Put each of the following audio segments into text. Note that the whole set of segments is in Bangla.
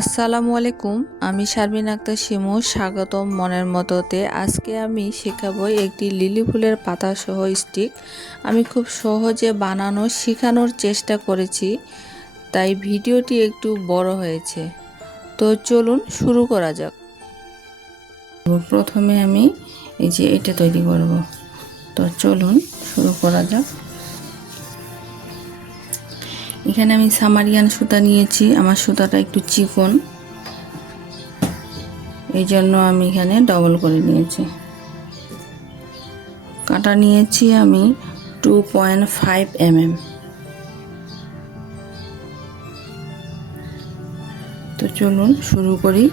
আসসালামু আলাইকুম, আমি শারমিন আক্তার শিমু। স্বাগতম মনের মতোতে। আজকে আমি শেখাবো একটি লিলি ফুলের পাতা সহ স্টিক। আমি খুব সহজে বানানো শেখানোর চেষ্টা করেছি, তাই ভিডিওটি একটু বড় হয়েছে। তো চলুন শুরু করা যাক। প্রথমে আমি এই যে এটা তৈরি করব। তো চলুন শুরু করা যাক। এখানে আমি সামারিয়ান সুতা নিয়েছি। আমার সুতাটা একটু চিকন, এই জন্য আমি এখানে ডবল করে নিয়েছি। কাটা নিয়েছি আমি 2.5 mm। তো চলুন শুরু করি।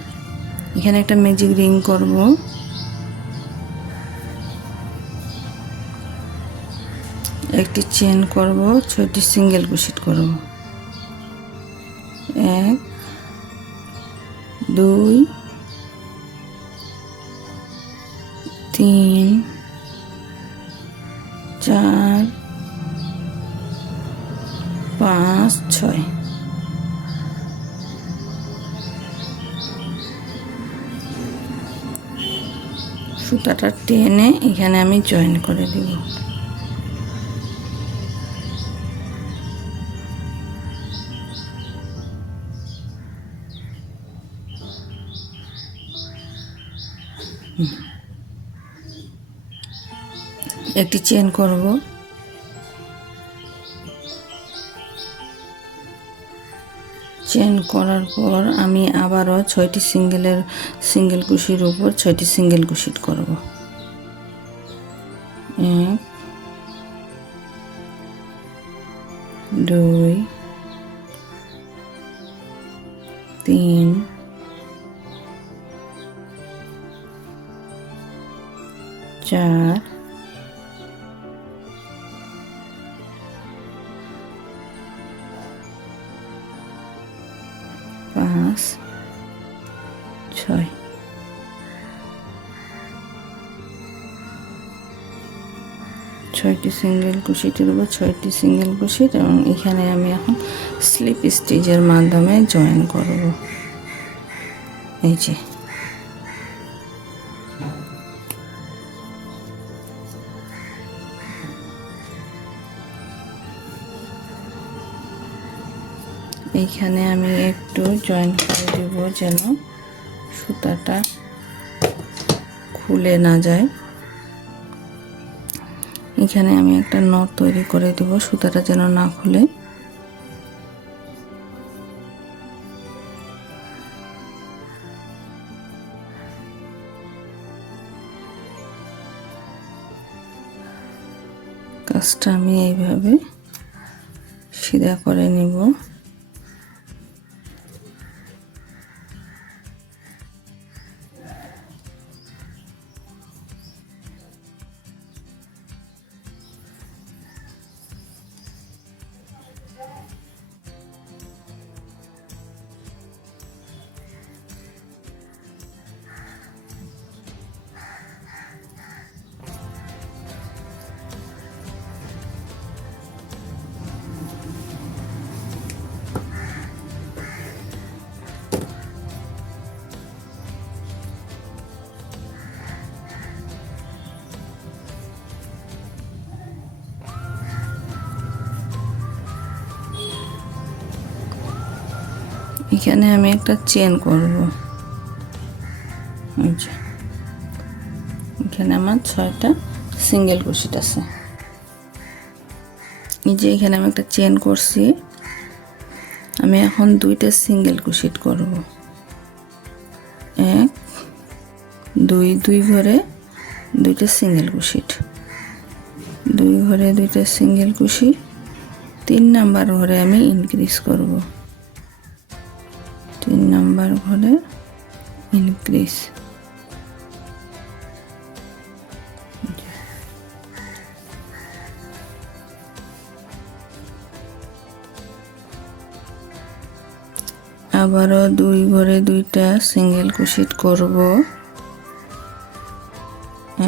এখানে একটা ম্যাজিক রিং করব। একটি চেন করব, 6টি সিঙ্গেল ক্রোশেট করব। 1 2 3 4 5 6। সুতাটা টেনে এখানে আমি জয়েন করে দেব। একটি চেন করব, চেন করার পর আমি আবারও 6টি সিঙ্গেল কুশির উপর 6টি সিঙ্গেল কুশিট করব। 1 2 3 4 5 6। ছয়টি সিঙ্গেল ক্রোশেটের উপর 6টি সিঙ্গেল ক্রোশেট, এবং এখানে আমি এখন স্লিপ স্টিচের মাধ্যমে জয়েন করব। এই যে এইখানে আমি একটু জয়েন করে দেব যেন সুতাটা খুলে না যায়। এখানে আমি একটা নট তৈরি করে দেব, সুতাটা যেন না খুলে। কাজটা আমি এইভাবে সিধা করে নিব। এখানে আমি একটা চেন করব। এখানে আমার 6টা সিঙ্গেল ক্রোশেট আছে। এই যে এখানে আমি একটা চেন করছি। আমি এখন 2টা সিঙ্গেল ক্রোশেট করব। 1 2 ঘরে 2টা সিঙ্গেল ক্রোশেট, 2 ঘরে 2টা সিঙ্গেল ক্রোশেট, 3 নাম্বার ঘরে আমি ইনক্রিজ করব। 3 নাম্বার ঘরে ইনক্রিজ। আবারও 2 ঘরে 2টা সিঙ্গেল ক্রোশেট করব।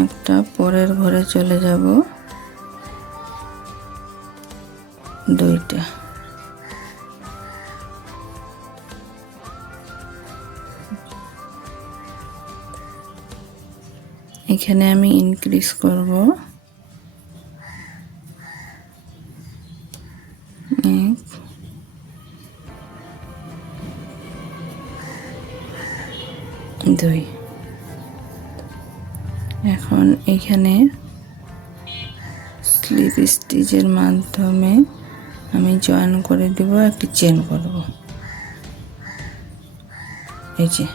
একটা পরের ঘরে চলে যাব, 2টা এখানে আমি ইনক্রিজ করব, 1 2। এখন এখানে স্লিপ স্টিচের মাধ্যমে আমি জয়েন করে দেব, একটি চেন করব। এই যে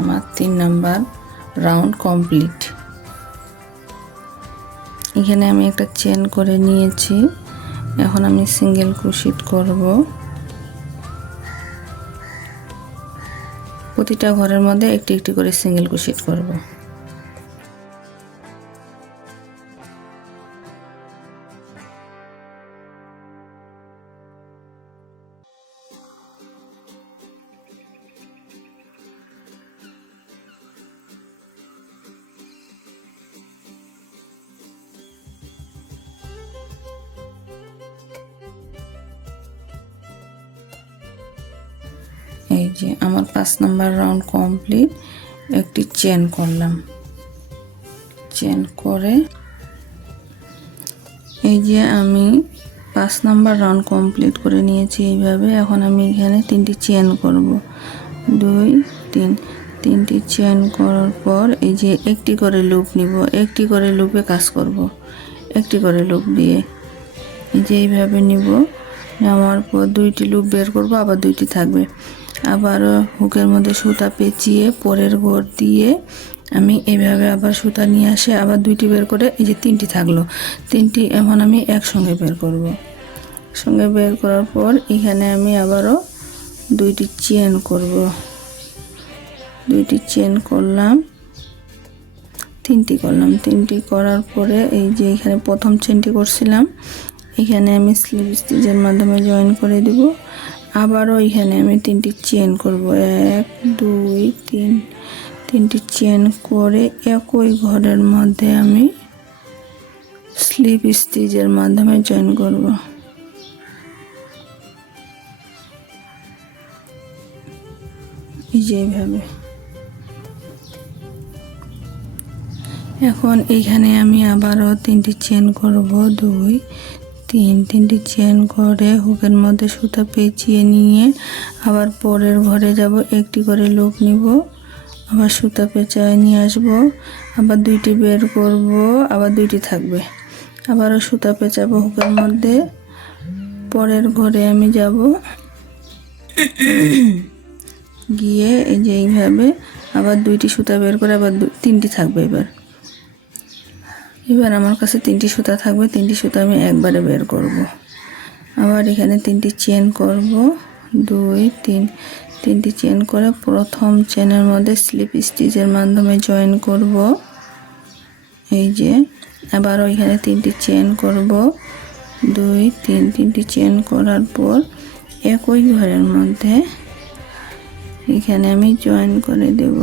আমার 3 নাম্বার রাউন্ড কমপ্লিট। এখানে আমি একটা চেন করে নিয়েছি। এখন আমি সিঙ্গেল ক্রোশেট করব। প্রতিটা ঘরের মধ্যে একটি একটি করে সিঙ্গেল ক্রোশেট করব। এই যে আমার 5 নাম্বার রাউন্ড কমপ্লিট। একটি চেন করলাম, চেন করে এই যে আমি 5 নাম্বার রাউন্ড কমপ্লিট করে নিয়েছি এইভাবে। এখন আমি এখানে 3টি চেন করব, 2 3। 3টি চেন করার পর এই যে একটি করে লুপ নিব, একটি করে লুপে কাজ করব, একটি করে লুপ দিয়ে এই যে এইভাবে নিব। নেওয়ার পর 2টি লুপ বের করব, আবার 2টি থাকবে। আবার হুকের মধ্যে সুতা পেঁচিয়ে পরের ঘর দিয়ে আমি এইভাবে আবার সুতা নিয়ে আসে আবার 2টি বের করে এই যে 3টি থাকলো। 3টি এখন আমি একসঙ্গে বের করব। সঙ্গে বের করার পর এখানে আমি আবারও 2টি চেন করব। 2টি চেন করলাম, 3টি করলাম। 3টি করার পরে এই যে এখানে প্রথম চেনটি করছিলাম, এখানে আমি স্লিপ স্টিচের মাধ্যমে জয়েন করে দেব। আবারও এখানে আমি 3টি চেন করব, 1 2 3। 3টি চেন করে একই ঘরের মধ্যে আমি স্লিপ স্টিচের মাধ্যমে জয়েন করব। এই যে এইভাবে। এখন এইখানে আমি আবারও 3টি চেন করব, 2 3। 3টি চেন করে হুকের মধ্যে সুতা পেঁচিয়ে নিয়ে আবার পরের ঘরে যাব, একটি করে লুপ নিব, আবার সুতা পেঁচায় নিয়ে আসব, আবার 2টি বের করব, আবার 2টি থাকবে। আবারও সুতা পেঁচাবো হুকের মধ্যে, পরের ঘরে আমি যাব, গিয়ে এই যে এইভাবে আবার 2টি সুতা বের করে আবার 3টি থাকবে। এবার আমার কাছে 3টি সুতা থাকবে, 3টি সুতা আমি একবারে বের করব। আবার এখানে 3টি চেন করব, 2 3। 3টি চেন করে প্রথম চেনের মধ্যে স্লিপ স্টিচের মাধ্যমে জয়েন করব। এই যে আবারও এখানে 3টি চেন করব, 2 3। 3টি চেন করার পর একই ঘরের মধ্যে এখানে আমি জয়েন করে দেব।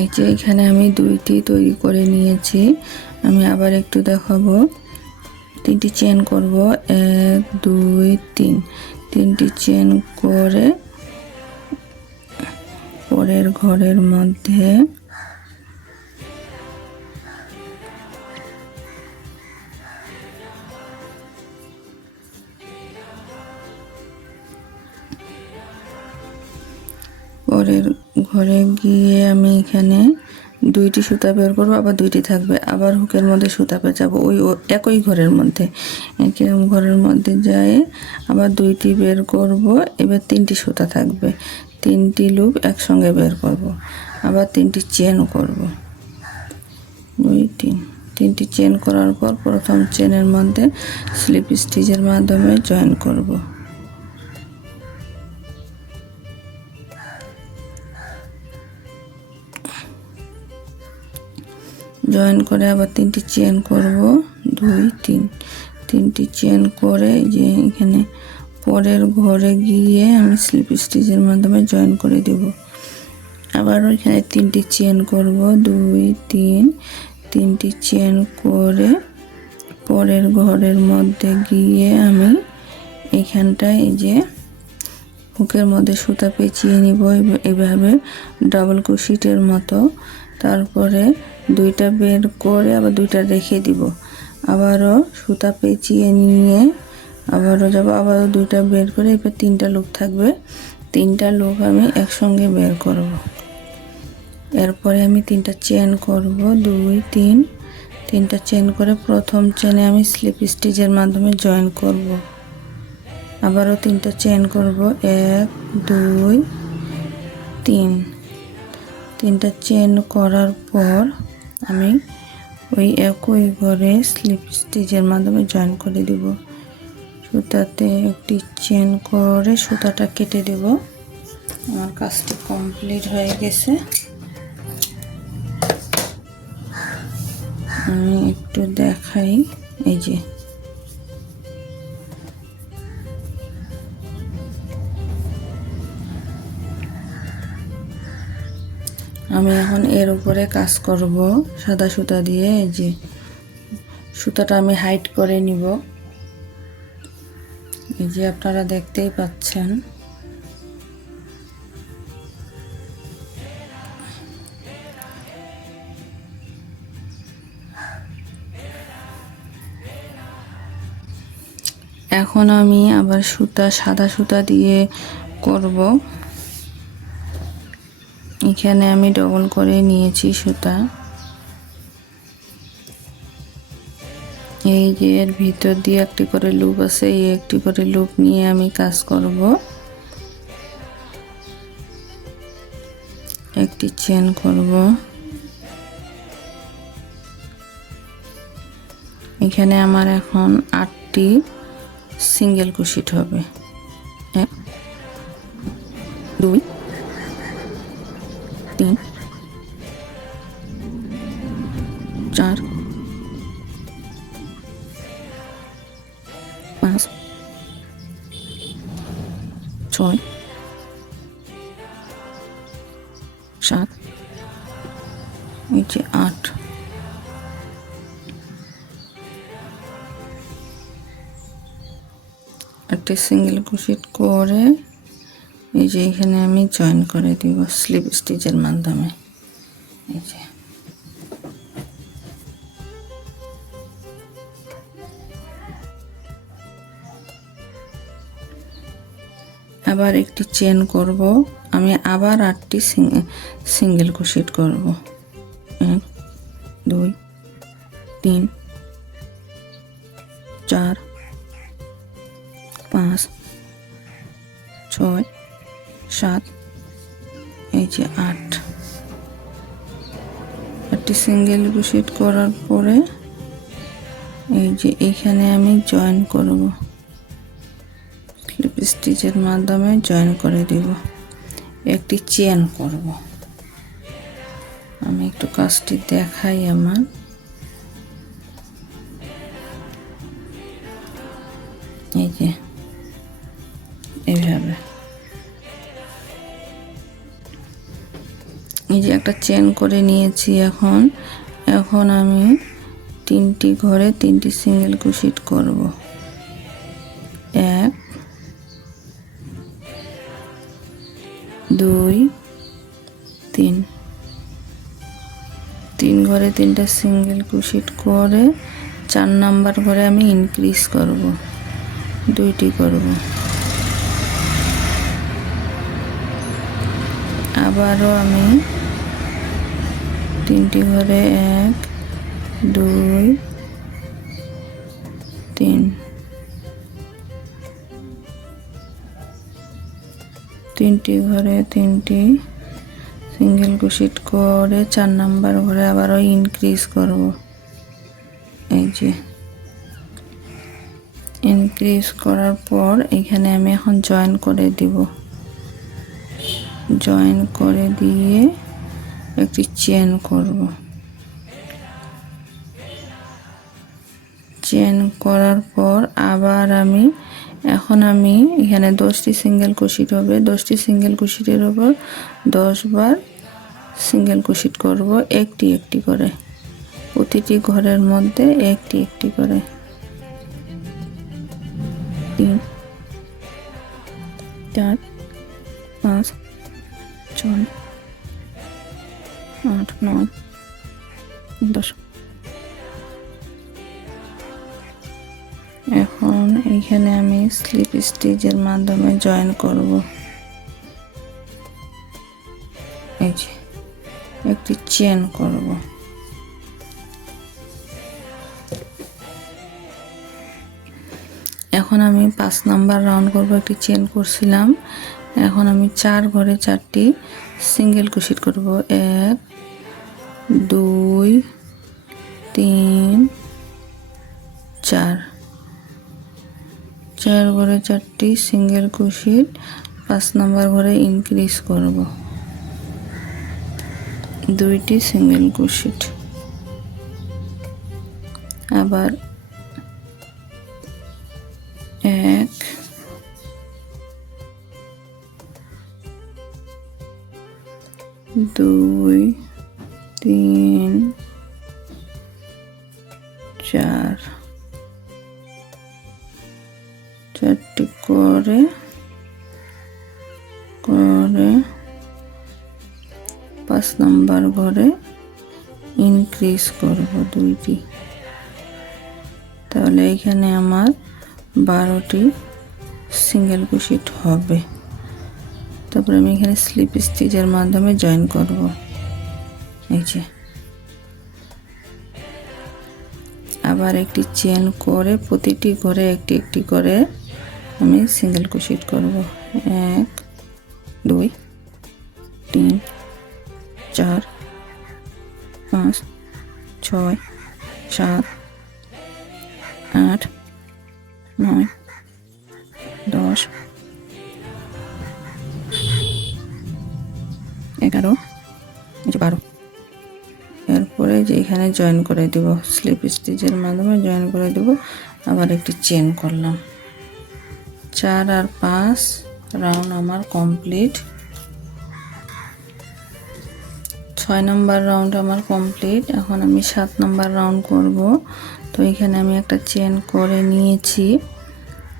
এই যে এখানে আমি 2টি তৈরি করে নিয়েছি। আমি আবার একটু দেখাবো। 3টি চেন করব, 1 2 3। 3টি চেন করে পরের ঘরের মধ্যে পরের ঘরে গিয়ে আমি এখানে 2টি সুতা বের করব, আবার 2টি থাকবে। আবার হুকের মধ্যে সুতা পেঁচাবো ওই একই ঘরের মধ্যে, একই ঘরের মধ্যে যায় আবার 2টি বের করব। এবার 3টি সুতা থাকবে, 3টি লুপ একসঙ্গে বের করব, আবার 3টি চেন করব, 2 3। 3টি চেন করার পর প্রথম চেনের মধ্যে স্লিপ স্টিচের মাধ্যমে জয়েন করব। জয়েন করে আবার 3টি চেন করব, 2 3। 3টি চেন করে যে এখানে পরের ঘরে গিয়ে আমি স্লিপ স্টিচের মাধ্যমে জয়েন করে দেব। আবার ওইখানে 3টি চেন করব, 2 3। 3টি চেন করে পরের ঘরের মধ্যে গিয়ে আমি এখানটায় এই যে হুকের মধ্যে সুতা পেঁচিয়ে নিব এভাবে ডাবল ক্রোশেটের মতো। তারপরে দুইটা বের করে আবার দুইটা রেখে দিব, আবারও সুতা পেঁচিয়ে নিয়ে আবারও যাব, আবারও দুইটা বের করে এবার তিনটা লুপ থাকবে, তিনটা লুপ আমি একসঙ্গে বের করব। এরপরে আমি তিনটা চেন করব, 2 3 তিনটা চেন করে প্রথম চেনে আমি স্লিপ স্টিচের মাধ্যমে জয়েন করব। আবারও তিনটা চেন করব, 1 2 3। তিনটা চেন করার পর আমি ওই একই ঘরে স্লিপ স্টিচের মাধ্যমে জয়েন করে দিব। সুতাতে একটি চেন করে সুতাটা কেটে দেব। আমার কাজটি কমপ্লিট হয়ে গেছে। আমি একটু দেখাই, এই যে আমি এখন এর উপরে কাজ করব সাদা সুতা দিয়ে। এই যে সুতাটা আমি হাইড করে নিব, এই যে আপনারা দেখতেই পাচ্ছেন। এখন আমি আবার সাদা সুতা দিয়ে করব। এখানে আমি ডবল করে নিয়েছি সুতা। এই যে এর ভিতর দিয়ে একটি করে লুপ আছে, এই একটি করে লুপ নিয়ে আমি কাজ করব। একটি চেন করব, এখানে আমার এখন 8টি সিঙ্গেল ক্রোশেট হবে। 1 2 3 4 5 6 7 এই যে 8। একটা সিঙ্গেল ক্রোশেট করে এই যে এখানে আমি জয়েন করে দিব স্লিপ স্টিচের মাধ্যমে। এই যে আবার একটি চেন করব, আমি আবার 8টি সিঙ্গেল ক্রোশেট করব। 1 2 3 4 5 6 7 এই যে 8টি সিঙ্গেল ক্রোশেট করার পরে এই যে এখানে আমি জয়েন করব, স্লিপ স্টিচের মাধ্যমে জয়েন করে দিব। একটি চেন করব, আমি একটু কাজটি দেখাই। আমার এই যে এইভাবে এই যে একটা চেন করে নিয়েছি। এখন আমি 3টি ঘরে 3টি সিঙ্গেল ক্রোশেট করব। 1 2 3 3 ঘরে 3টা সিঙ্গেল ক্রোশেট করে 4 নাম্বার ঘরে আমি ইনক্রিজ করব, 2টি করব। আবারও আমি 3টি ঘরে 1 2 3 3টি ঘরে 3টি সিঙ্গেল ক্রোশেট করে 4 নাম্বার ঘরে আবারও ইনক্রিজ করব। এই যে ইনক্রিজ করার পর এখানে আমি এখন জয়েন করে দিব। জয়েন করে দিয়ে একটি চেন করব। চেন করার পর আবার আমি এখানে 10টি সিঙ্গেল ক্রোশেট হবে। 10টি সিঙ্গেল ক্রোশেটের উপর 10 বার সিঙ্গেল ক্রোশেট করব, একটি একটি করে, প্রতিটি ঘরের মধ্যে একটি একটি করে। 3 4 5 6 8 9 10। এখন এইখানে আমি স্লিপ স্টিচের মাধ্যমে জয়েন করব। এই যে একটি চেন করব। এখন আমি 5 নাম্বার রাউন্ড করব, একটি চেন করছিলাম। এখন আমি 4 ঘরে 4টি সিঙ্গেল ক্রোশেট করব। 1 2 3 4 4 ঘরে 4টি সিঙ্গেল ক্রোশেট। 5 নাম্বার ঘরে ইনক্রিজ করব, 2টি সিঙ্গেল ক্রোশেট। আবার 1 2 3 4 4টি করে 5 নাম্বার ঘরে ইনক্রিজ করব 2টি। তাহলে এখানে আমার 12টি সিঙ্গেল ক্রোশেট হবে। তারপরে আমি এখানে স্লিপ স্টিচের মাধ্যমে জয়েন করব। এই যে আবার একটি চেন করে প্রতিটি ঘরে একটি একটি করে আমি সিঙ্গেল ক্রোশেট করব। 1 2 3 4 5 6 7 8 9 10 11 12। এরপরে যে এখানে জয়েন করে দেব, স্লিপ স্টিচের মাধ্যমে জয়েন করে দেব। আবার একটি চেন করলাম। 4 আর 5 রাউন্ড আমার কমপ্লিট। 6 নাম্বার রাউন্ড আমার কমপ্লিট। এখন আমি 7 নাম্বার রাউন্ড করব। তো এখানে আমি একটা চেন করে নিয়েছি।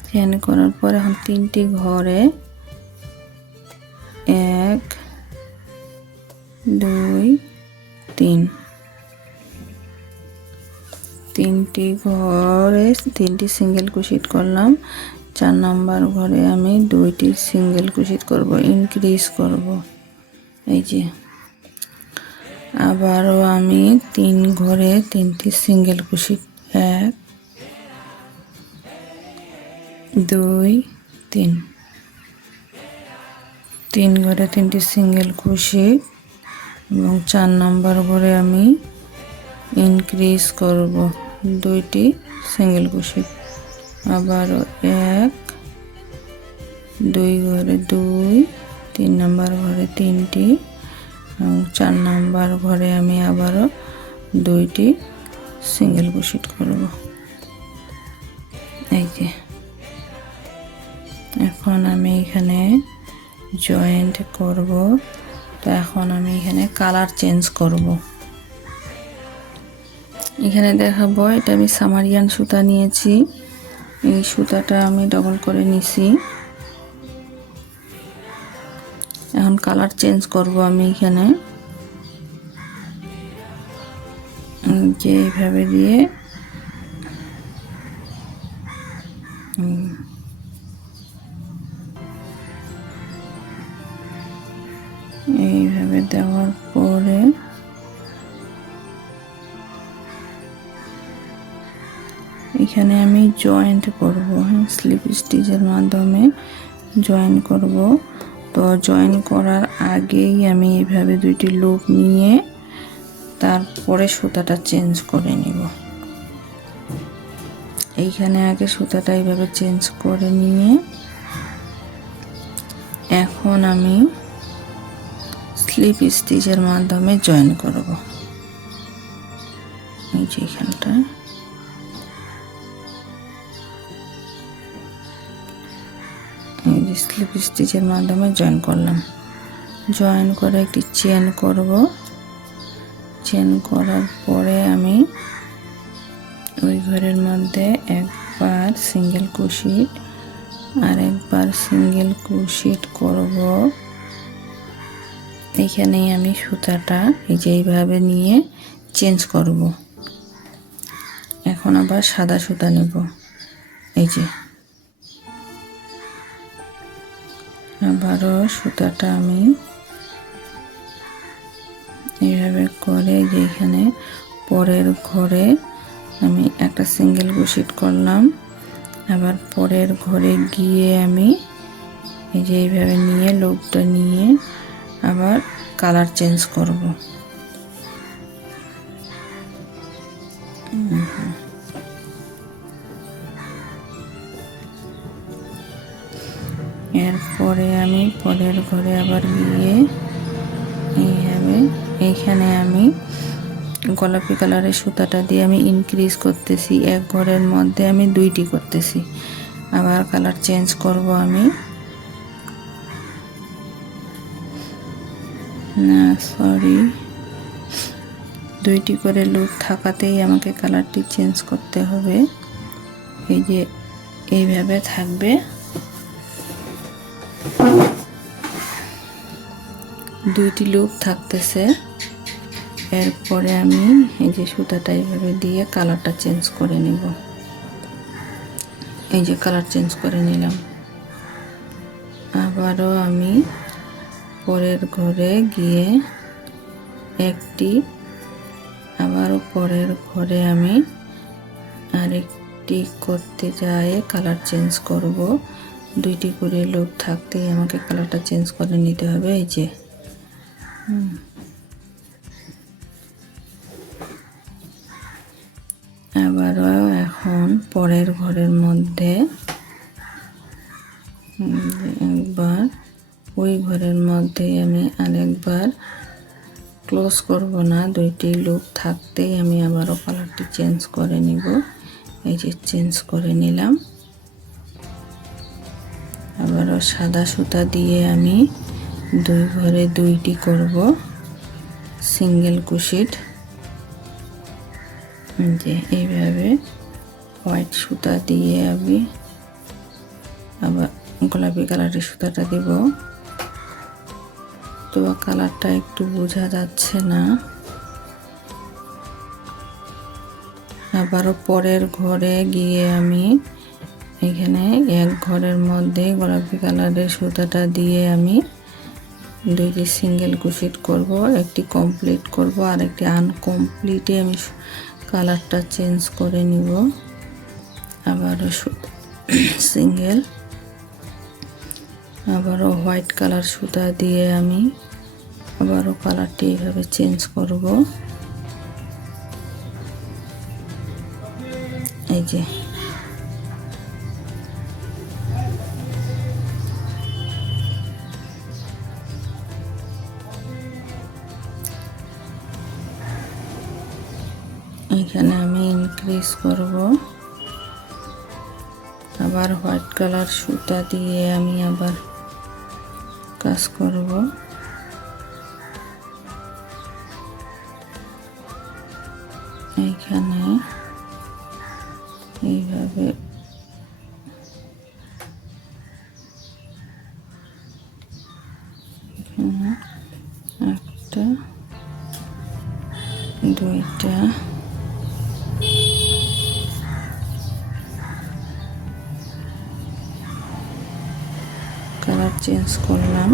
চেন করার পর এখন 3টি ঘরে 1 2 3 3টি ঘরে 3টি সিঙ্গেল ক্রোশেট করলাম। 4 নাম্বার ঘরে আমি 2টি সিঙ্গেল ক্রোশেট করব, ইনক্রিজ করব। এই যে আবারও আমি 3 ঘরে 3টি সিঙ্গেল ক্রোশেট, 1 2 3 3 ঘরে 3টি সিঙ্গেল ক্রোশেট এবং 4 নাম্বার ঘরে আমি ইনক্রিজ করব 2টি সিঙ্গেল ক্রোশেট। আবারও 1 2 ঘরে 2 3 নাম্বার ঘরে 3টি এবং 4 নাম্বার ঘরে আমি আবারও 2টি সিঙ্গেল ক্রোশেট করব। এই যে এখন আমি এখানে জয়েন্ট করব। তো এখন আমি এখানে কালার চেঞ্জ করব। এখানে দেখাবো, এটা আমি সামারিয়ান সুতা নিয়েছি। এই সুতাটা আমি ডবল করে নিছি। এখন কালার চেঞ্জ করব আমি এখানে যে এইভাবে দিয়ে এইভাবে দেওয়ার পরে এখানে আমি জয়েন্ট করব। স্লিপ স্টিচের মাধ্যমে জয়েন করব। তো জয়েন করার আগেই আমি এইভাবে 2টি লুপ নিয়ে তারপরে সুতাটা চেঞ্জ করে নিব। এইখানে আগে সুতাটা এইভাবে চেঞ্জ করে নিয়ে এখন আমি স্লিপ স্টিচের মাধ্যমে জয়েন করব। এই যে এখানটা এই যে স্লিপ স্টিচের মাধ্যমে জয়েন করলাম। জয়েন করে একটি চেন করব। চেন করার পরে আমি ওই ঘরের মধ্যে একবার সিঙ্গেল ক্রোশেট আরেকবার সিঙ্গেল ক্রোশেট করব। এখানে আমি সুতাটা এই যে এইভাবে নিয়ে চেঞ্জ করব। এখন আবার সাদা সুতা নেব, এই যে আবারও সুতাটা আমি এইভাবে করে যে এখানে পরের ঘরে আমি একটা সিঙ্গেল ক্রোশেট করলাম। আবার পরের ঘরে গিয়ে আমি এই যে এইভাবে নিয়ে লুপটা নিয়ে আবার কালার চেঞ্জ করব। এরপরে আমি পরের ঘরে আবার গিয়ে এইভাবে এইখানে আমি গোলাপি কালারের সুতাটা দিয়ে আমি ইনক্রিজ করতেছি। এক ঘরের মধ্যে আমি দুইটি করতেছি। আবার কালার চেঞ্জ করব আমি, না সরি, দুইটি করে লুপ থাকাতেই আমাকে কালারটি চেঞ্জ করতে হবে। এই যে এইভাবে থাকবে, দুইটি লুপ থাকতেছে। এরপরে আমি এই যে সুতাটা এইভাবে দিয়ে কালারটা চেঞ্জ করে নিব। এই যে কালার চেঞ্জ করে নিলাম। আবারও আমি পরের ঘরে গিয়ে একটি, আবারও পরের ঘরে আমি আরেকটি করতে যাই কালার চেঞ্জ করব। দুইটি করে লুপ থাকতেই আমাকে কালারটা চেঞ্জ করে নিতে হবে। এই যে আবারও এখন পরের ঘরের মধ্যে একবার ওই ঘরের মধ্যে আমি আরেকবার ক্লোজ করব না, দুইটি লুপ থাকতেই আমি আবারও কালারটি চেঞ্জ করে নিব। এই যে চেঞ্জ করে নিলাম। আবারও সাদা সুতা দিয়ে আমি দুই ঘরে দুইটি করব সিঙ্গেল ক্রোশেট। যে এইভাবে হোয়াইট সুতা দিয়ে আমি আবার গোলাপি কালারের সুতাটা দিব। তো কালারটা একটু বোঝা যাচ্ছে না। আবারও পরের ঘরে গিয়ে আমি এখানে এক ঘরের মধ্যে গোলাপি কালারের সুতাটা দিয়ে আমি দুইটি সিঙ্গেল ক্রোশেট করব। একটি কমপ্লিট করব আর একটি আনকমপ্লিটে আমি কালারটা চেঞ্জ করে নিব। আবারও সিঙ্গেল, আবারও হোয়াইট কালার সুতা দিয়ে আমি আবারও কালারটি এইভাবে চেঞ্জ করব। এই যে এখানে আমি ইনক্রিজ করব। আবার হোয়াইট কালার সুতা দিয়ে আমি আবার কাজ করব। এইখানে এইভাবে একটা, দুইটা, কালার চেঞ্জ করলাম।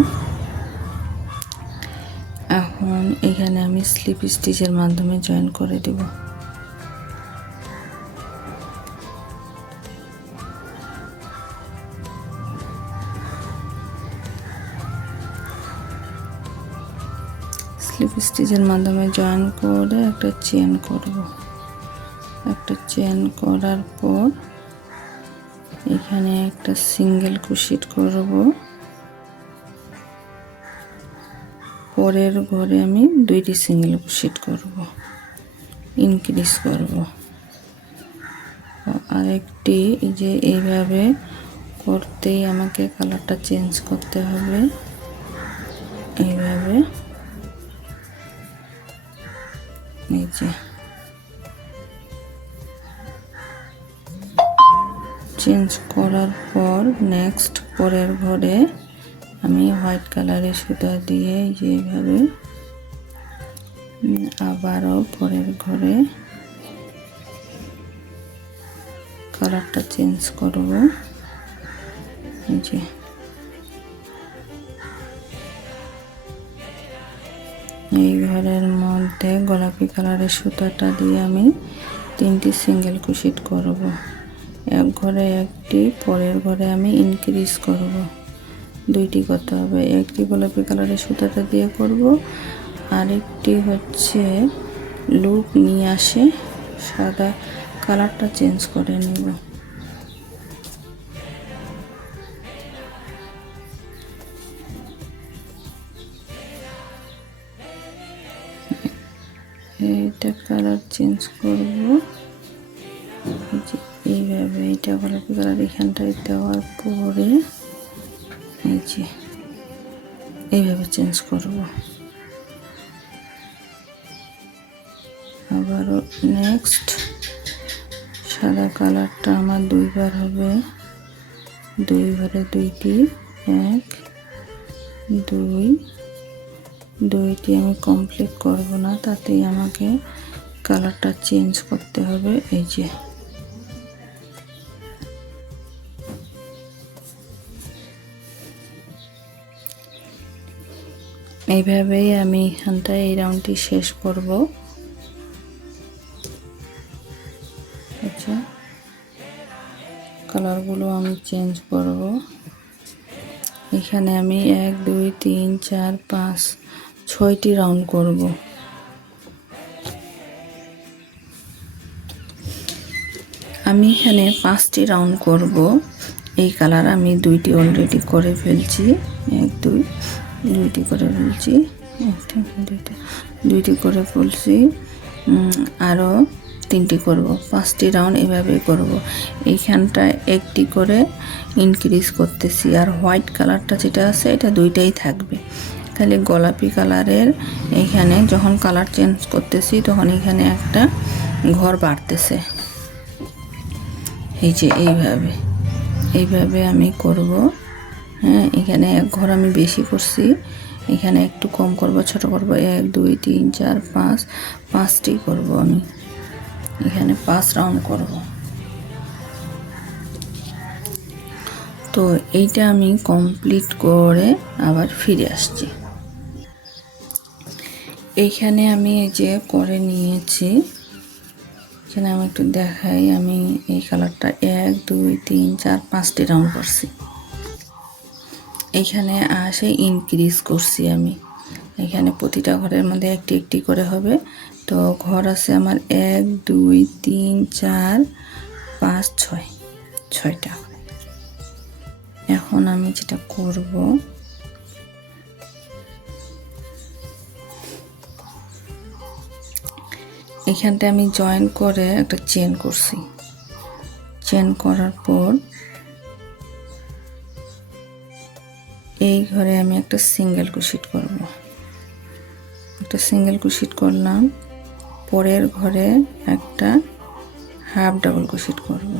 এখন এখানে আমি স্লিপ স্টিচের মাধ্যমে জয়েন করে দেব। স্লিপ স্টিচের মাধ্যমে জয়েন করে একটা চেন করব। একটা চেন করার পর এখানে একটা সিঙ্গেল ক্রোশেট করব। পরের ঘরে আমি দুইটি সিঙ্গেল ক্রোশেট করব, ইনক্রিজ করব। আরেকটি এই যে এইভাবে করতেই আমাকে কালারটা চেঞ্জ করতে হবে। এইভাবে এই যে চেঞ্জ করার পর নেক্সট পরের ঘরে আমি হোয়াইট কালারের সুতা দিয়ে যেভাবে আবারও পরের ঘরে কালারটা চেঞ্জ করব। এই যে এই ঘরের মধ্যে গোলাপি কালারের সুতাটা দিয়ে আমি 3টি সিঙ্গেল ক্রোশেট করব। এক ঘরে একটি, পরের ঘরে আমি ইনক্রিজ করব। 2টি করতে হবে। একটি গোলাপি কালারের সুতাটা দিয়ে করব, আরেকটি হচ্ছে লুপ নিয়ে আসে সাদা কালারটা চেঞ্জ করে নেব। এটা কালার চেঞ্জ করব এইভাবে। এটা গোলাপি কালার এখানটায় দেওয়ার পরে এই যে এইভাবে চেঞ্জ করব। আবারও নেক্সট সাদা কালারটা আমার 2বার হবে, 2 ঘরে 2টি, 1 2, 2টি আমি কমপ্লিট করব না, তাতেই আমাকে কালারটা চেঞ্জ করতে হবে। এই যে এইভাবেই আমি এখানটায় এই রাউন্ডটি শেষ করব। আচ্ছা, কালারগুলো আমি চেঞ্জ করব। এখানে আমি 1 2 3 4 5 6টি রাউন্ড করব। আমি এখানে 5টি রাউন্ড করব। এই কালার আমি 2টি অলরেডি করে ফেলছি। 1 2 2টি করে ফেলছি, 2টি করে ফেলছি। আরও 3টি করব। 5টি রাউন্ড এভাবে করব। এইখানটায় একটি করে ইনক্রিজ করতেছি, আর হোয়াইট কালারটা যেটা আছে এটা 2টাই থাকবে। খালি গোলাপি কালারের এখানে যখন কালার চেঞ্জ করতেছি তখন এখানে একটা ঘর বাড়তেছে। এই যে এইভাবে আমি করব। হ্যাঁ, এখানে এক ঘর আমি বেশি করছি, এখানে একটু কম করব, ছোট করব। 1 2 3 4 5 5টি করব। আমি এখানে 5 রাউন্ড করব। তো এইটা আমি কমপ্লিট করে আবার ফিরে আসছি। এইখানে আমি এই যে করে নিয়েছি, এখানে আমি একটু দেখাই। আমি এই কালারটা 1 2 3 4 5টি রাউন্ড করছি। এখানে আসে ইনক্রিজ করছি আমি। এখানে প্রতিটা ঘরের মধ্যে একটি একটি করে হবে। তো ঘর আছে আমার 1 2 3 4 5 6, 6টা। এখন আমি যেটা করব, এখানটা আমি জয়েন করে একটা চেন করছি। চেন করার পর এই ঘরে আমি একটা সিঙ্গেল ক্রোশেট করব। একটা সিঙ্গেল ক্রোশেট করলাম, পরের ঘরে একটা হাফ ডাবল ক্রোশেট করব।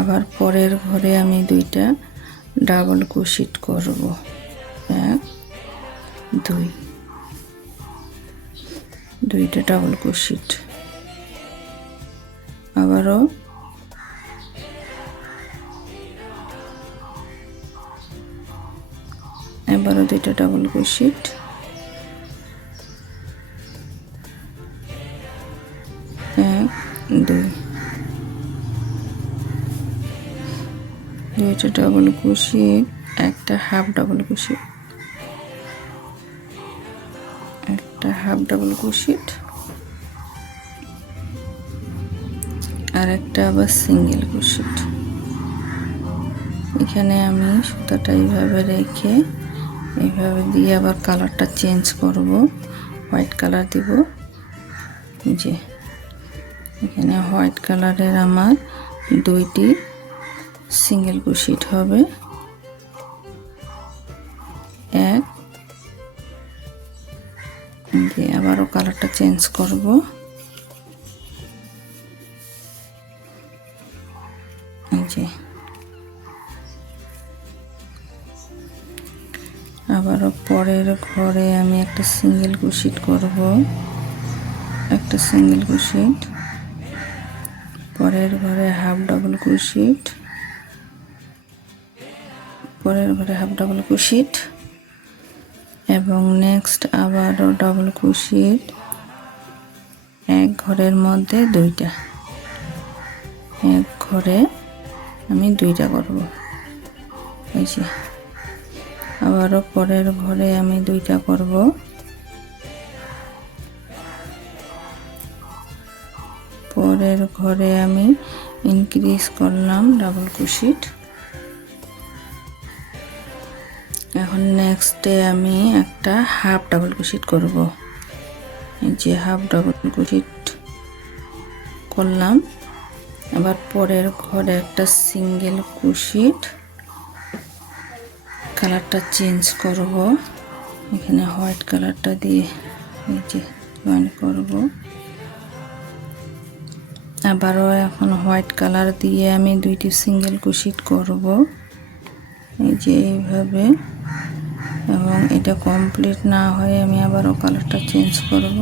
আবার পরের ঘরে আমি 2টা ডাবল ক্রোশেট করব। 1 2, 2টা ডাবল ক্রোশেট। আবারও এবারও 2টা ডাবল ক্রোশেট। 1 2, 2টা ডাবল ক্রোশেট, একটা হাফ ডাবল ক্রোশেট, একটা হাফ ডাবল ক্রোশেট, আর একটা আবার সিঙ্গেল ক্রোশেট। এখানে আমি সুতাটা এইভাবে রেখে এইভাবে দিয়ে আবার কালারটা চেঞ্জ করব, হোয়াইট কালার দিব। যে এখানে হোয়াইট কালারের আমার 2টি সিঙ্গেল ক্রোশেট হবে। 1 দিয়ে আবারও কালারটা চেঞ্জ করব। যে আবারও পরের ঘরে আমি একটা সিঙ্গেল ক্রোশেট করব, একটা সিঙ্গেল ক্রোশেট, পরের ঘরে হাফ ডাবল ক্রোশেট, পরের ঘরে হাফ ডাবল ক্রোশেট এবং নেক্সট আবারও ডাবল ক্রোশেট, এক ঘরের মধ্যে দুইটা, এক ঘরে আমি দুইটা করব। এই যে আবারও পরের ঘরে আমি দুইটা করব, পরের ঘরে আমি ইনক্রিজ করলাম ডাবল ক্রোশেট। এখন নেক্সটে আমি একটা হাফ ডাবল ক্রোশেট করব। এই যে হাফ ডাবল ক্রোশেট করলাম। আবার পরের ঘরে একটা সিঙ্গেল ক্রোশেট, কালারটা চেঞ্জ করব, এখানে হোয়াইট কালারটা দিয়ে এই যে জয়েন করব। আবারও এখন হোয়াইট কালার দিয়ে আমি দুইটি সিঙ্গেল ক্রোশেট করব, এই যে এইভাবে। এবং এটা কমপ্লিট না হয়ে আমি আবারও কালারটা চেঞ্জ করব,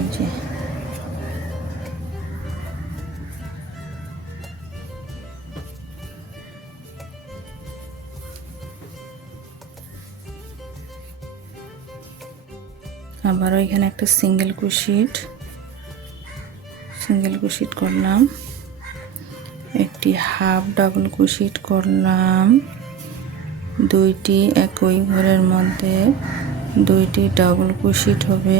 এই যে আবারও এখানে একটা সিঙ্গেল ক্রোশেট করলাম, একটি হাফ ডাবল ক্রোশেট করলাম, দুইটি একই ঘরের মধ্যে দুইটি ডাবল ক্রোশেট হবে,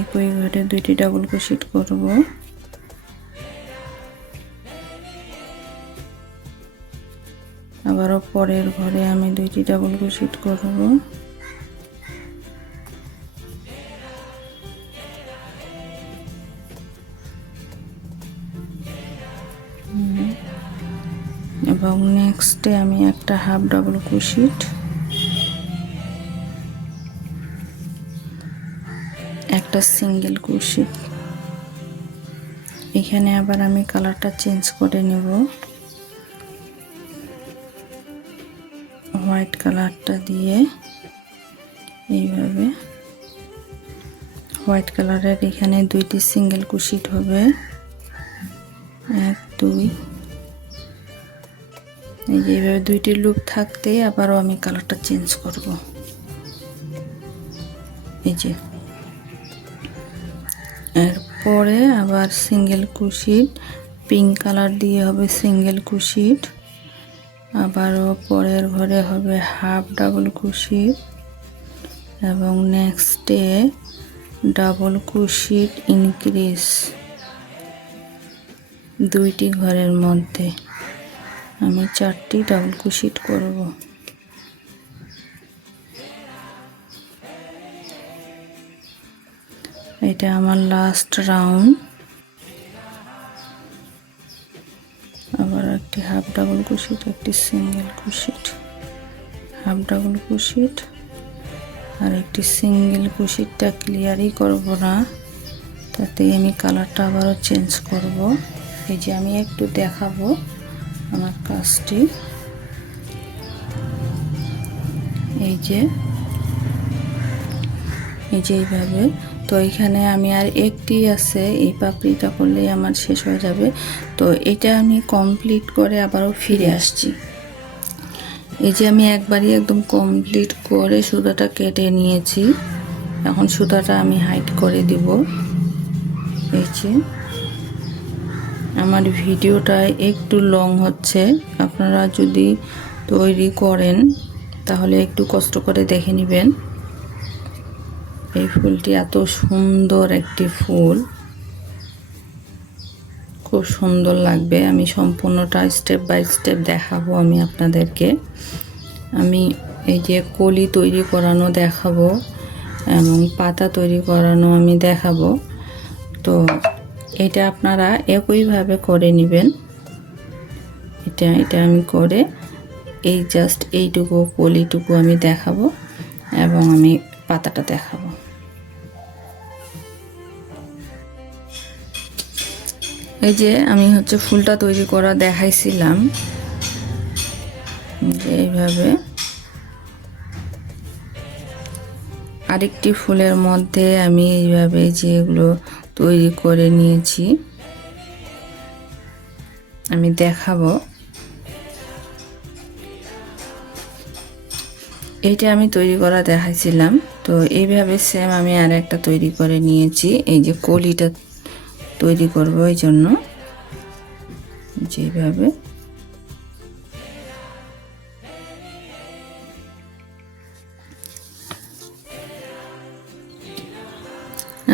একই ঘরে দুইটি ডাবল ক্রোশেট করব। আবারও পরের ঘরে আমি দুইটি ডাবল ক্রোশেট করব, এবং নেক্সটে আমি একটা হাফ ডাবল ক্রোশেট, একটা সিঙ্গেল ক্রোশেট। এখানে আবার আমি কালারটা চেঞ্জ করে নেব, হোয়াইট কালারটা দিয়ে এইভাবে। হোয়াইট কালারের এখানে দুইটি সিঙ্গেল ক্রোশেট হবে, এক দুই, এই যে এইভাবে দুইটি লুপ থাকতে আবারও আমি কালারটা চেঞ্জ করব। এই যে এরপরে আবার সিঙ্গেল ক্রোশেট, পিঙ্ক কালার দিয়ে হবে সিঙ্গেল ক্রোশেট, আবারও পরের ঘরে হবে হাফ ডাবল ক্রোশেট এবং নেক্সটে ডাবল ক্রোশেট ইনক্রিজ, দুইটি ঘরের মধ্যে আমি চারটি ডাবল ক্রোশেট করব। এটা আমার লাস্ট রাউন্ড। আবার একটি হাফ ডাবল ক্রোশেট, একটি single crochet, half double crochet আর একটি সিঙ্গেল ক্রোশেটটা ক্লিয়ারই করব না, তাতে আমি কালারটা আবারও চেঞ্জ করব। এই যে আমি একটু দেখাবো আমার কাজটি, এই যে এইভাবে। তো এখানে আমি আর একটি আছে, এই পাপড়িটা করলেই আমার শেষ হয়ে যাবে। তো এটা আমি কমপ্লিট করে আবারও ফিরে আসছি। এই যে আমি একবারই একদম কমপ্লিট করে সুতাটা কেটে নিয়েছি, এখন সুতাটা আমি হাইড করে দিব। এই যে আমার ভিডিওটা একটু লং হচ্ছে, আপনারা যদি তৈরি করেন তাহলে একটু কষ্ট করে দেখে নেবেন। এই ফুলটি এত সুন্দর একটি ফুল, খুব সুন্দর লাগবে। আমি সম্পূর্ণটা স্টেপ বাই স্টেপ দেখাবো আমি আপনাদেরকে। আমি এই যে কলি তৈরি করানো দেখাবো এবং পাতা তৈরি করানো আমি দেখাবো। তো এটা আপনারা একইভাবে করে নেবেন। এটা আমি করে এই জাস্ট এইটুকু কলিটুকু আমি দেখাবো। এবং আমি পাতাটা দেখাবো। এই যে আমি ফুলটা তৈরি করা দেখাইছিলাম, যে এইভাবে আরেকটি ফুলের মধ্যে আমি এইভাবে যেগুলো তৈরি করে নিয়েছি আমি দেখাবো। এইটা আমি তৈরি করা দেখাইছিলাম, তো এইভাবে সেম আমি আর একটা তৈরি করে নিয়েছি। এই যে কলিটা তৈরি করব, এই জন্য যেভাবে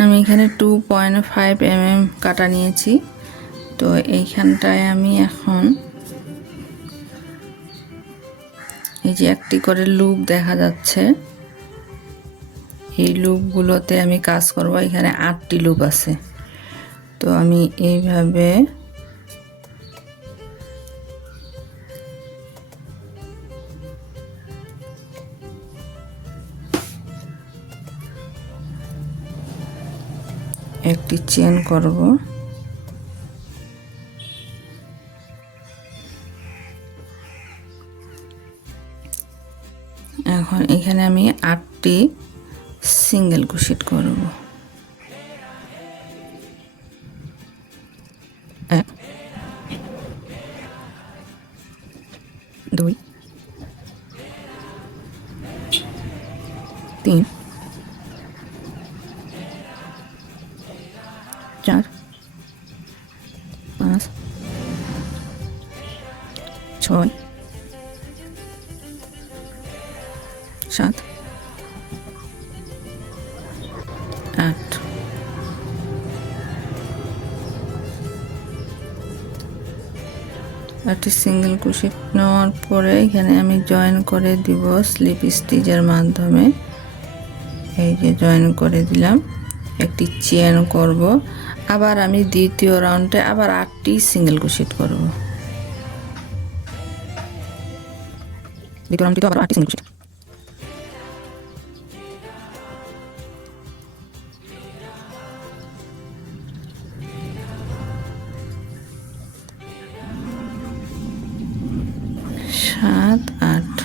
আমি এখানে 2.5 mm কাটা নিয়েছি। তো এইখানটায় আমি এখন এই যে একটি করে লুপ দেখা যাচ্ছে, এই লুপগুলোতে আমি কাজ করব। এখানে 8টি লুপ আছে, তো আমি এইভাবে একটি চেন করব। এখন এখানে আমি 8টি সিঙ্গেল ক্রোশেট করব। 1 2 3 4 5 6 7 8 একটি সিঙ্গেল ক্রোশেট নেওয়ার পরে এখানে আমি জয়েন করে দিব স্লিপ স্টিচের মাধ্যমে। এই যে জয়েন করে দিলাম, একটি চেন করব। আবার আমি দ্বিতীয় রাউন্ডে আবার 8টি সিঙ্গেল ক্রোশেট করব। দ্বিতীয় রাউন্ডে আবার 8টি সিঙ্গেল ক্রোশেট। সাত, 8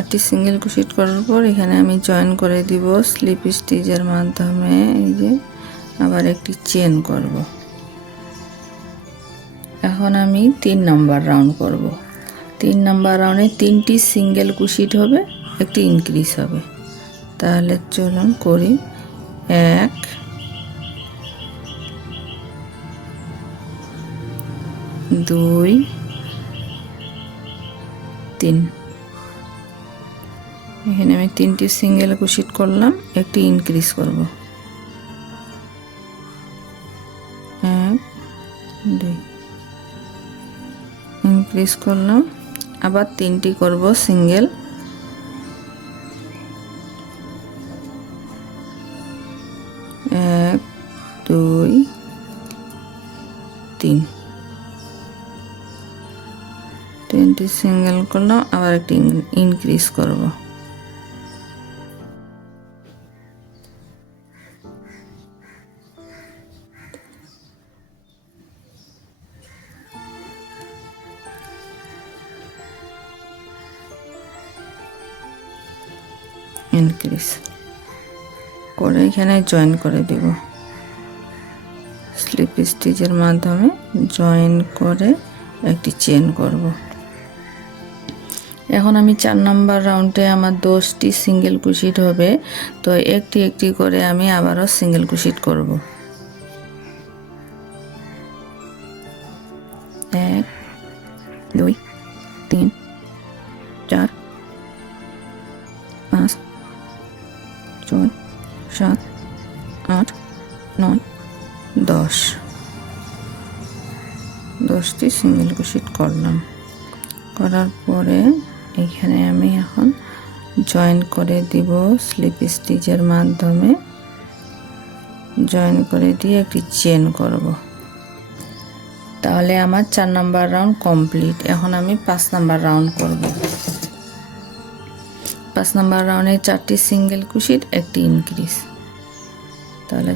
8টি সিঙ্গেল ক্রোশেট করার পর এখানে আমি জয়েন করে দিব স্লিপ স্টিচের মাধ্যমে। এই যে আবার একটি চেন করব। এখন আমি 3 নম্বর রাউন্ড করব। 3 নম্বর রাউন্ডে 3টি সিঙ্গেল ক্রোশেট হবে, একটি ইনক্রিজ হবে। তাহলে চলুন করি। 1 2 3। এখানে আমি 3টি সিঙ্গেল ক্রোশেট করলাম, একটি ইনক্রিজ করব। 1 2 ইনক্রিজ করলাম, আবার 3টি করব সিঙ্গেল। 1 2 3 3টি সিঙ্গেল করলাম, আবার একটি ইনক্রিজ করব। ইনক্রিজ করে এখানে জয়েন করে দেব স্লিপ স্টিচের মাধ্যমে। জয়েন করে একটি চেন করব। এখন আমি 4 নম্বর রাউন্ডে আমার 10টি সিঙ্গেল ক্রোশেট হবে, তো একটি একটি করে আমি আবারও সিঙ্গেল ক্রোশেট করব। 1 2 3 4 5 6 7 8 9 10। 10টি সিঙ্গেল ক্রোশেট করলাম। করার পরে এখানে আমি এখন জয়েন করে দিব স্লিপ স্টিচের মাধ্যমে। জয়েন করে দিয়ে একটি চেন করব। তাহলে আমার 4 নাম্বার রাউন্ড কমপ্লিট। এখন আমি 5 নাম্বার রাউন্ড করব। 5 নাম্বার রাউন্ডে 4টি সিঙ্গেল কুশির একটি ইনক্রিজ। তাহলে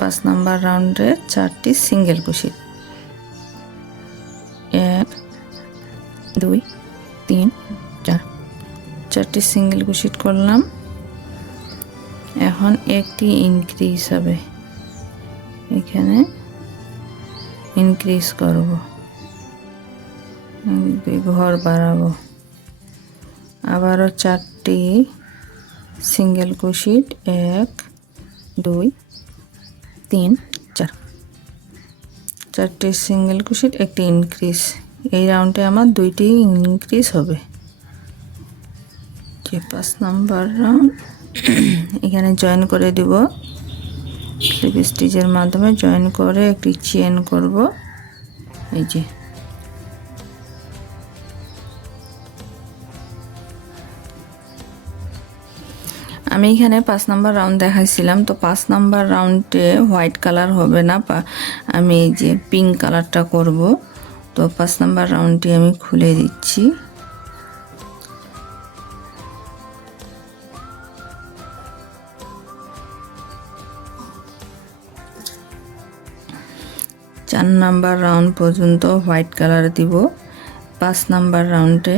5 নাম্বার রাউন্ডে 4টি সিঙ্গেল কুশির 1 2 3 4, 4টি সিঙ্গেল কুশিট করলাম। এখন একটি ইনক্রিজ হবে, এখানে ইনক্রিজ করব, ঘর বাড়াবো। আবারও 4টি সিঙ্গেল কুশিট 1 2 3 4, 4টি সিঙ্গেল কুশিট একটি ইনক্রিজ। এই রাউন্ডে আমার 2টি ইনক্রিজ হবে। 5 নাম্বার রাউন্ড এখানে জয়েন করে দিব, স্লিপ স্টিচের মাধ্যমে জয়েন করে একটি চেন করব। এই যে আমি এখানে 5 নাম্বার রাউন্ড দেখাইছিলাম, তো 5 নাম্বার রাউন্ডে হোয়াইট কালার হবে না, আমি এই যে পিঙ্ক কালারটা করব। তো 5 নাম্বার রাউন্ডটি আমি খুলে দিচ্ছি। চার নাম্বার রাউন্ড পর্যন্ত হোয়াইট কালার দিব। 5 নাম্বার রাউন্ডে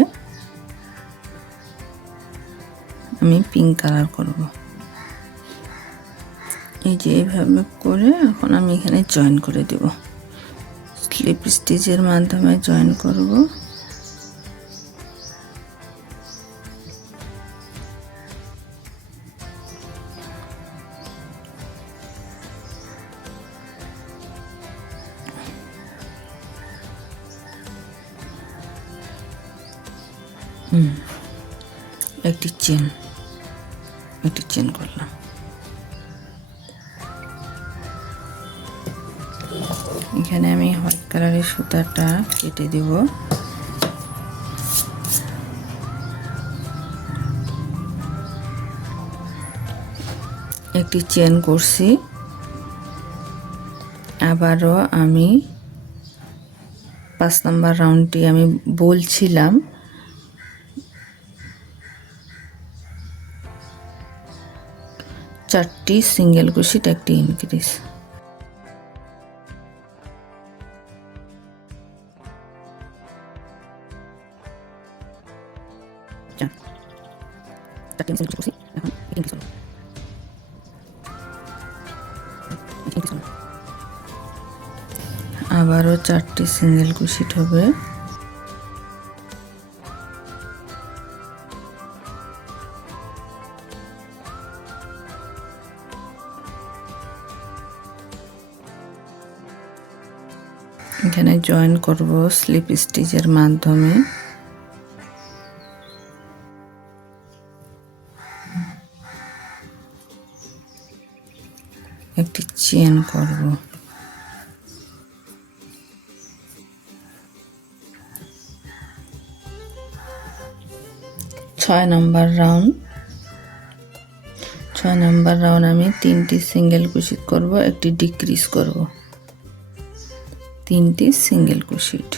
আমি পিঙ্ক কালার করব। এই যে এইভাবে করে এখন আমি এখানে জয়েন করে দেব, স্লিপ স্টিচের মাধ্যমে জয়েন করব। একটি চেন করলাম। এখানে আমি হোয়াইট কালারের সুতাটা কেটে দেব। একটি চেন করছি। আবারও আমি 5 নাম্বার রাউন্ডটি আমি বলছিলাম, চারটি সিঙ্গেল কুশিট একটি ইনক্রিজ। আবারও 4টি সিঙ্গেল কুশিট হবে। এখানে জয়েন করব স্লিপ স্টিচের মাধ্যমে। একটি চেন করব। 6 নাম্বার রাউন্ড। 6 নাম্বার রাউন্ড আমি 3টি সিঙ্গেল কুশিট করব, একটি ডিক্রিজ করব। 3টি সিঙ্গেল কুশিট।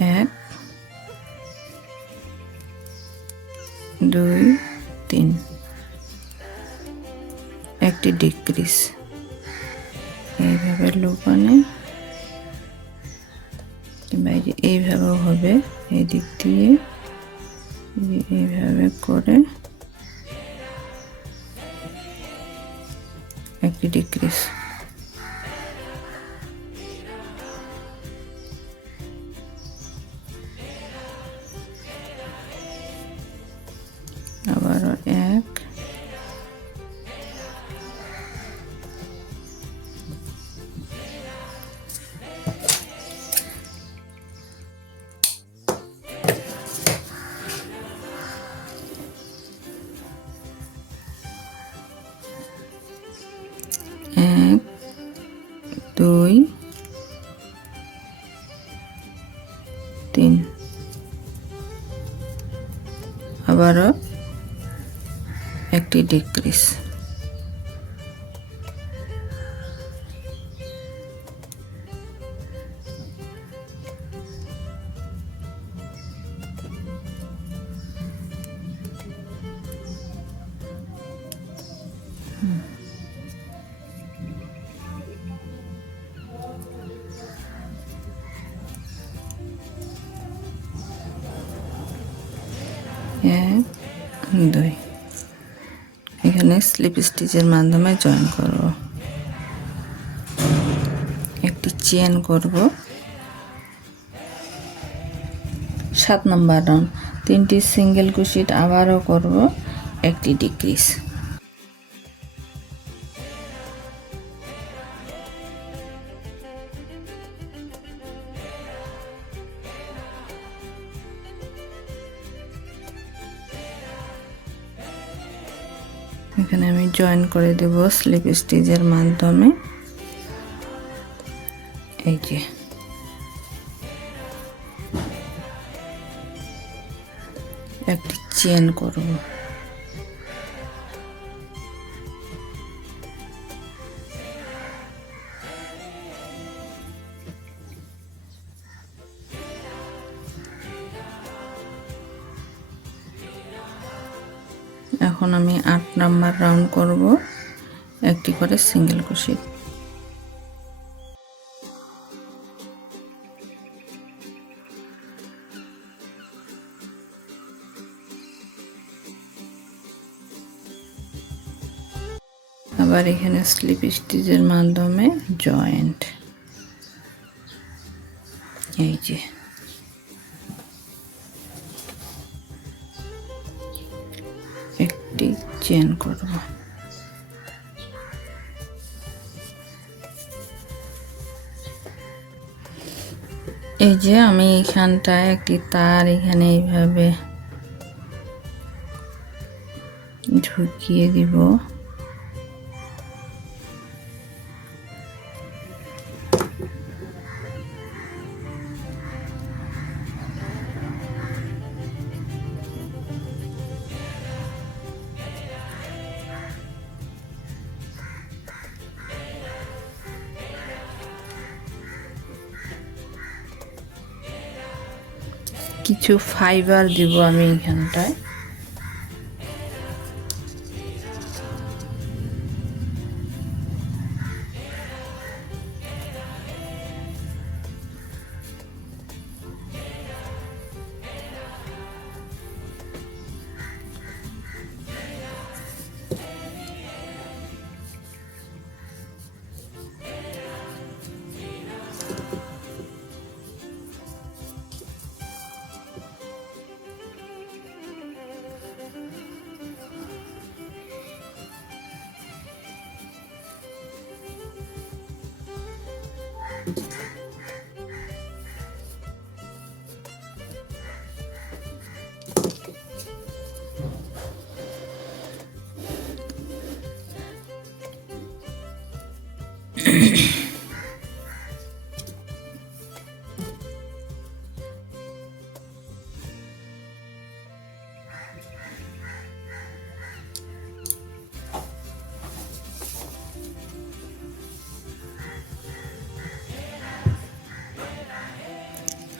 1 2 3, একটি ডিক্রিজ। এইভাবে লুকানে কিংবা এইভাবেও হবে, এই দিক দিয়ে এইভাবে করে একটি ডিক্রিজ। আবারও 1 1 2 3, আবারও একটি ডিক্রিজ। এক, দুই। এখানে স্লিপ স্টিচের মাধ্যমে জয়েন করব, একটি চেন করব। 7 নম্বর রাউন্ড 3টি সিঙ্গেল ক্রোশেট আবারও করব, একটি ডিক্রিজ। এখানে আমি জয়েন করে দেব স্লিপ স্টিচের মাধ্যমে। এই যে একটি চেন করব। এখন আমি 8 নাম্বার রাউন্ড করব, একটি করে সিঙ্গেল ক্রোশেট। আবার এখানে স্লিপ স্টিচের মাধ্যমে জয়েন্ট। এই যে একটি চেন করব। এই যে আমি এখানটায় একটি তার এখানে এইভাবে ঢুকিয়ে দিব। কিছু ফাইবার দিব আমি এখানটায়।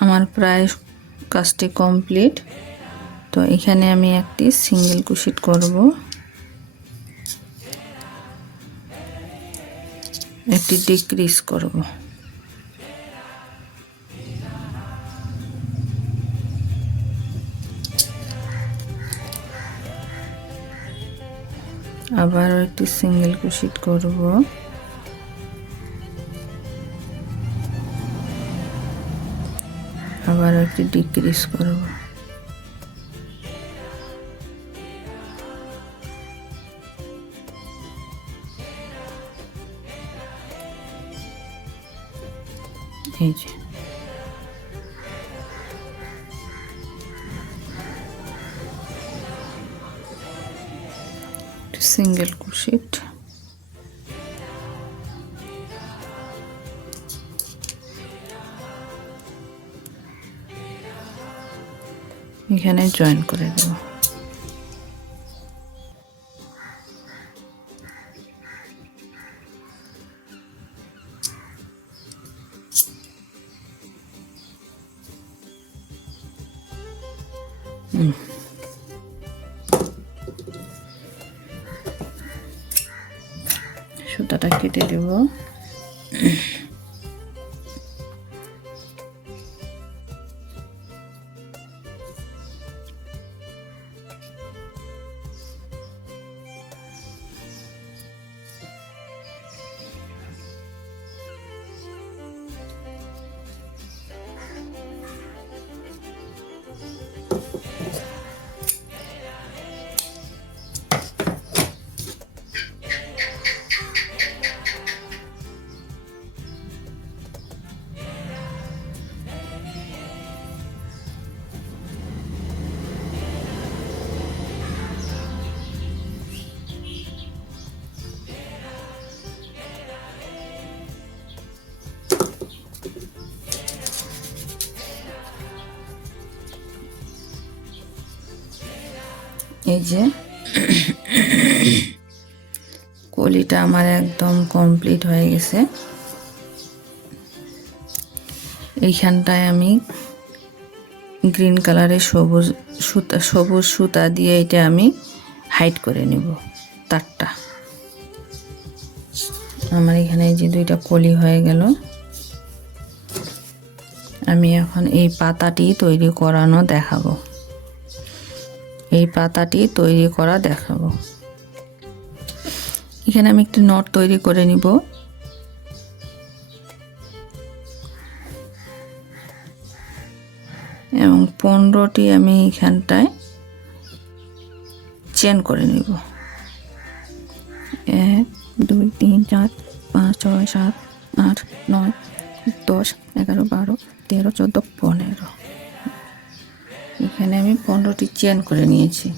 আমার প্রায় কাজটি কমপ্লিট। তো এখানে আমি একটি সিঙ্গেল ক্রোশেট করব, একটি ডিক্রিজ করব। আবার একটি সিঙ্গেল ক্রোশেট করব, আবার একটি ডিক্রিজ করব। এই যে সিঙ্গেল ক্রোশেট। এখানে জয়েন করে দেব। সুতাটা কেটে দেব। এই যে কলিটা আমার একদম কমপ্লিট হয়ে গেছে। এইখানটায় আমি গ্রিন কালারের সবুজ সুতা দিয়ে এটা আমি হাইড করে নেব তারটা। আমার এখানে যে দুইটা কলি হয়ে গেল। আমি এখন এই পাতাটি তৈরি করানো দেখাবো। এই পাতাটি তৈরি করা দেখাবো। এখানে আমি একটি নট তৈরি করে নিব। এবং 15টি আমি এখানটায় চেন করে নিব। 1 2 3 4 5 6 7 8 9 10 11 12 13 14 15। এখানে আমি 15টি চেন করে নিয়েছি।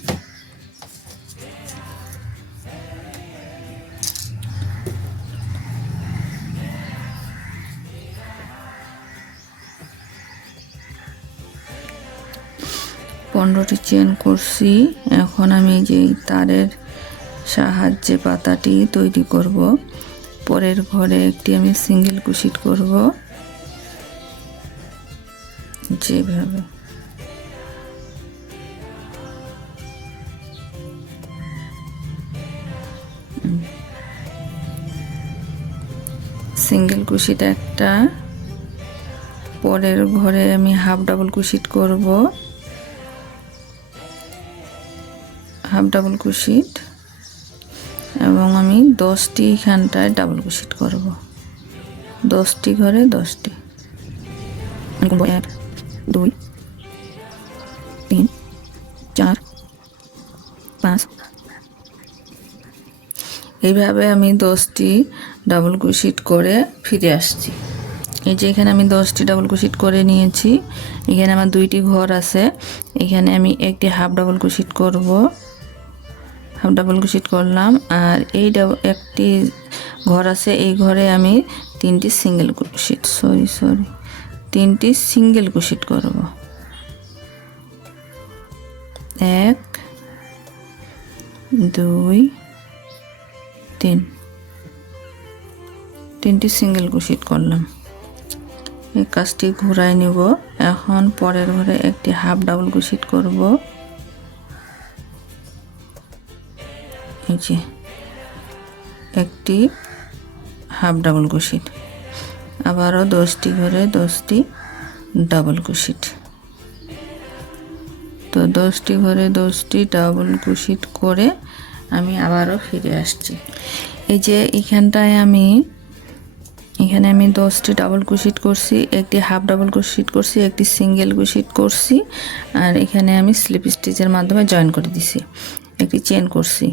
পনেরোটি চেন করছি। এখন আমি যে তারের সাহায্যে পাতাটি তৈরি করব। পরের ঘরে একটি আমি সিঙ্গেল ক্রোশেট করব যেভাবে। সিঙ্গেল ক্রোশেট একটা, পরের ঘরে আমি হাফ ডাবল ক্রোশেট করব, হাফ ডাবল ক্রোশেট, এবং আমি 10টি এখানটায় ডাবল ক্রোশেট করব। 10টি ঘরে 10টি। 1 2 3 4 5। এইভাবে আমি 10টি ডাবল ক্রোশেট করে ফিরে আসছি। এই যে এখানে আমি 10টি ডাবল ক্রোশেট করে নিয়েছি। এখানে আমার 2টি ঘর আছে। এখানে আমি একটি হাফ ডাবল ক্রোশেট করব, হাফ ডাবল ক্রোশেট করলাম। আর এই একটি ঘর আছে, এই ঘরে আমি 3টি সিঙ্গেল ক্রোশেট সরি 3টি সিঙ্গেল ক্রোশেট করব। 1 2 3, 3টি সিঙ্গেল ক্রোশেট করলাম। এই কাজটি ঘুরাই নিব। এখন পরের ঘরে একটি হাফ ডাবল ক্রোশেট করব। এই যে একটি হাফ ডাবল ক্রোশেট, আবারও 10টি ঘরে 10টি ডাবল ক্রোশেট। তো 10টি ঘরে 10টি ডাবল ক্রোশেট করে আমি আবারও ফিরে আসছি। এই যে এখানটায় এখানে আমি 10টি ডাবল ক্রোশেট করছি, একটি হাফ ডাবল ক্রোশেট করছি, একটি সিঙ্গেল ক্রোশেট করছি, আর এখানে আমি স্লিপ স্টিচের মাধ্যমে জয়েন করে দিছি, একটি চেন করছি।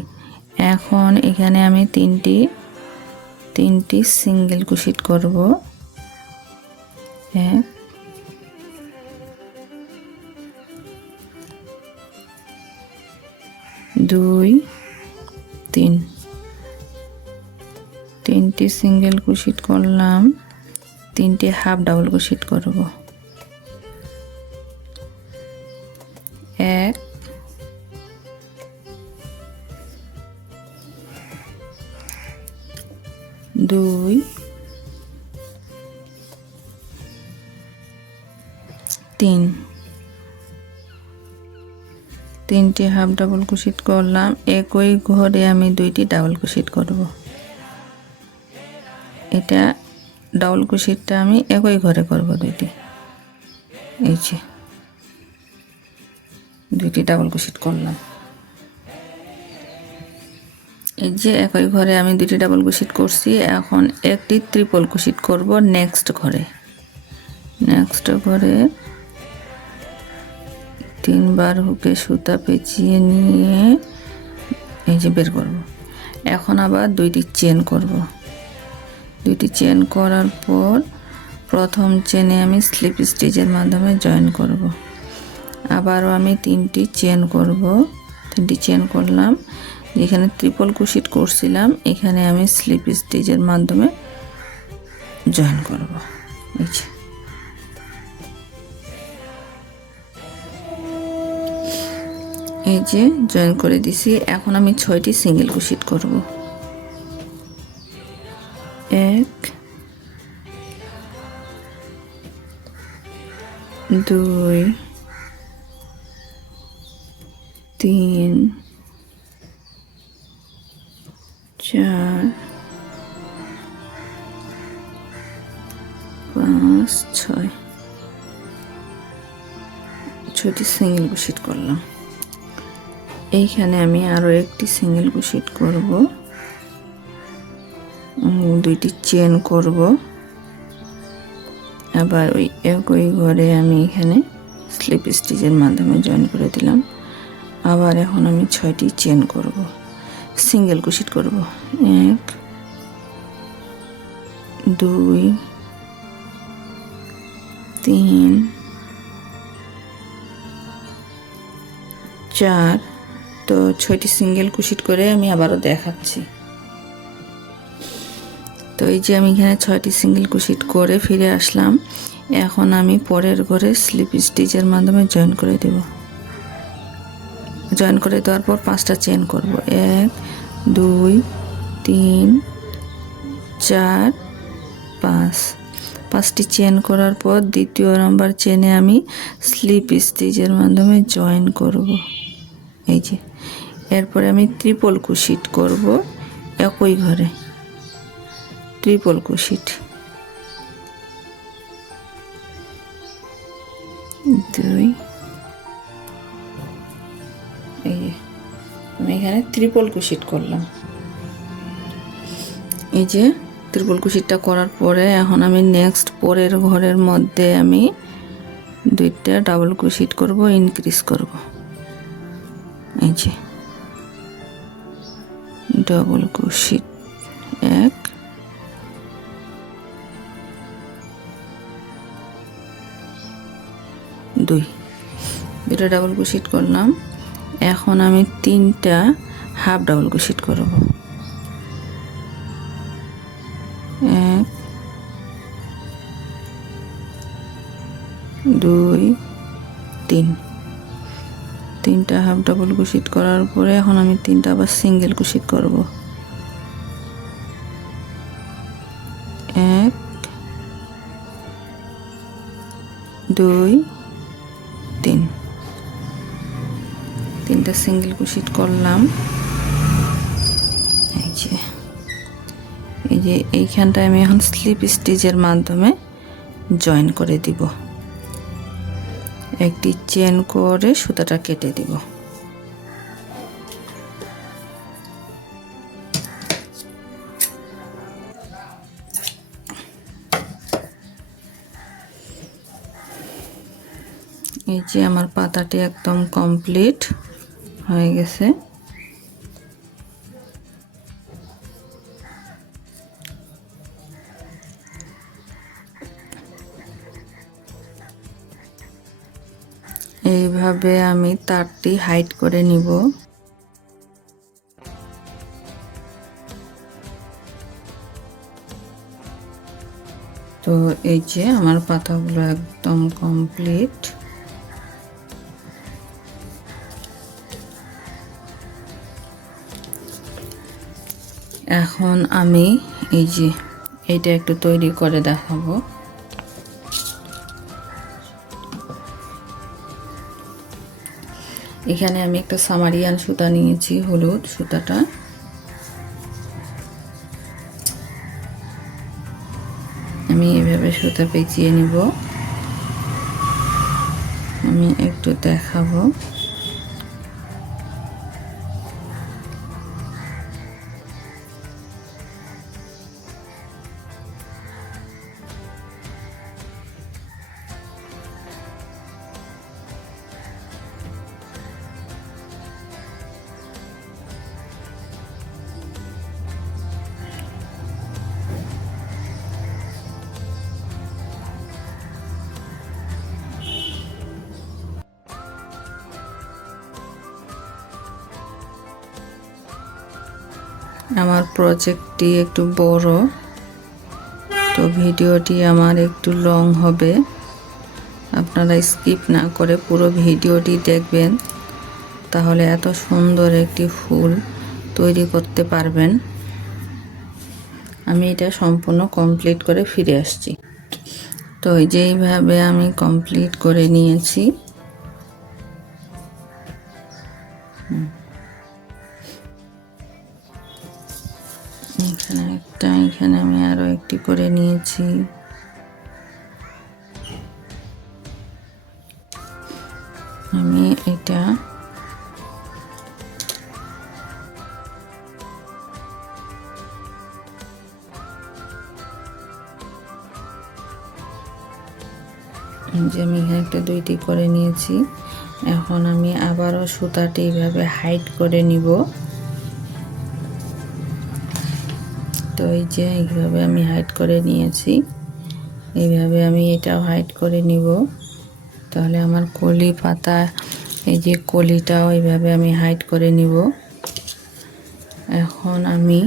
এখন এখানে আমি 3টি সিঙ্গেল ক্রোশেট করব। 1 2 3, 3টি সিঙ্গেল ক্রোশেট করলাম, 3টি হাফ ডাবল ক্রোশেট করব। 1 2 3, 3টি হাফ ডাবল ক্রোশেট করলাম। একই ঘরে আমি 2টি ডাবল ক্রোশেট করব। এটা ডাবল ক্রোশেটটা আমি একই ঘরে করব 2টি। এই যে 2টি ডাবল ক্রোশেট করলাম। এই যে একই ঘরে আমি 2টি ডাবল ক্রোশেট করছি। এখন একটি ট্রিপল ক্রোশেট করব নেক্সট ঘরে। নেক্সট ঘরে 3বার হুকে সুতা পেঁচিয়ে নিয়ে এই যে বের করব। এখন আবার 2টি চেন করব। 2টি চেন করার পর প্রথম চেনে আমি স্লিপ স্টিচের মাধ্যমে জয়েন করব। আবারও আমি 3টি চেন করব। 3টি চেন করলাম। যেখানে ট্রিপল ক্রোশেট করছিলাম এখানে আমি স্লিপ স্টিচের মাধ্যমে জয়েন করব। এই যে জয়েন করে দিছি। এখন আমি 6টি সিঙ্গেল ক্রোশেট করব। 1 2 3 4 5 6টি সিঙ্গেল ক্রোশেট করলাম। এইখানে আমি আরো একটি সিঙ্গেল ক্রোশেট করব। 2টি চেন করব। আবার ওই একই ঘরে আমি এখানে স্লিপ স্টিচের মাধ্যমে জয়েন করে দিলাম। আবার এখন আমি 6টি চেন করব, সিঙ্গেল ক্রোশেট করব। 1 2 3 4। তো 6টি সিঙ্গেল ক্রোশেট করে আমি আবারও দেখাচ্ছি। তো এই যে আমি এখানে 6টি সিঙ্গেল ক্রোশেট করে ফিরে আসলাম। এখন আমি পরের ঘরে স্লিপ স্টিচের মাধ্যমে জয়েন করে দেব। জয়েন করে দেওয়ার পর 5টা চেন করব। 1 2 3 4 5। 5টি চেন করার পর দ্বিতীয় নাম্বার চেনে আমি স্লিপ স্টিচের মাধ্যমে জয়েন করব। এই যে এরপরে আমি ট্রিপল ক্রোশেট করব একই ঘরে। Triple crochet 2। এই যে আমি এখানে ট্রিপল ক্রোশেট করলাম। এই যে ট্রিপল ক্রোশেটটা করার পরে এখন আমি নেক্সট পরের ঘরের মধ্যে আমি 2টা ডাবল ক্রোশেট করব, ইনক্রিজ করব। এই যে ডাবল ক্রোশেট 1 2। 2টা ডাবল ক্রোশেট করলাম। এখন আমি 3টা হাফ ডাবল ক্রোশেট করব। 1 2 3। 3টা হাফ ডাবল ক্রোশেট করার পরে এখন আমি 3টা আবার সিঙ্গেল ক্রোশেট করব। 1 2 3। 3টা সিঙ্গেল ক্রোশেট করলাম। এই যে এইখানটায় আমি এখন স্লিপ স্টিচের মাধ্যমে জয়েন করে দিব। একটি চেন করে সুতাটা কেটে দিব। এই যে আমার পাতাটি একদম কমপ্লিট হয়ে গেছে। এইভাবে আমি তারটি হাইড করে নিব। তো এই যে আমার পাতাগুলো একদম কমপ্লিট। এখন আমি এই যে এইটা একটু তৈরি করে দেখাবো। এখানে আমি একটা সামারিয়ান সুতা নিয়েছি, হলুদ সুতাটা। আমি এভাবে সুতা পেঁচিয়ে নিব। আমি একটু দেখাবো। আমার প্রজেক্টটি একটু বড়, তো ভিডিওটি আমার একটু লং হবে। আপনারা স্কিপ না করে পুরো ভিডিওটি দেখবেন, তাহলে এত সুন্দর একটি ফুল তৈরি করতে পারবেন। আমি এটা সম্পূর্ণ কমপ্লিট করে ফিরে আসছি। তো যেইভাবে আমি কমপ্লিট করে নিয়েছি। এখানে একটা, এখানে আমি আরো একটি করে নিয়েছি। আমি এটা যে আমি এখানে একটা দুইটি করে নিয়েছি। এখন আমি আবারও সুতাটি এইভাবে হাইড করে নিব। তো এই যে এইভাবে আমি হাইড করে নিয়েছি, এইভাবে আমি এটাও হাইড করে নিব। তাহলে আমার কলি পাতা, এই যে কলিটাও এইভাবে আমি হাইড করে নিব। এখন আমি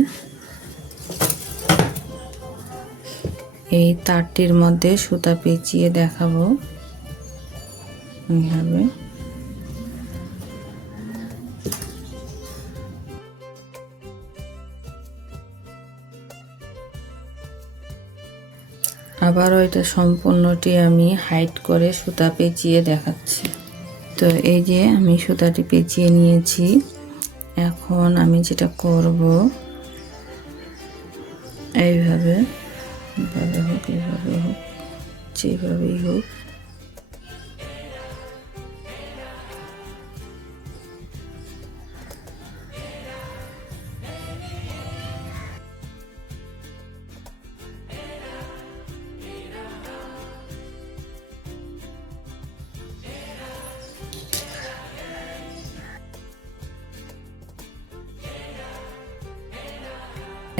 এই তারটির মধ্যে সুতা পেঁচিয়ে দেখাবো এইভাবে। আবারও এটা সম্পূর্ণটি আমি হাইড করে সুতা পেঁচিয়ে দেখাচ্ছি। তো এই যে আমি সুতাটি পেঁচিয়ে নিয়েছি। এখন আমি যেটা করব, এইভাবে হোক, এইভাবে হোক, যেভাবেই হোক,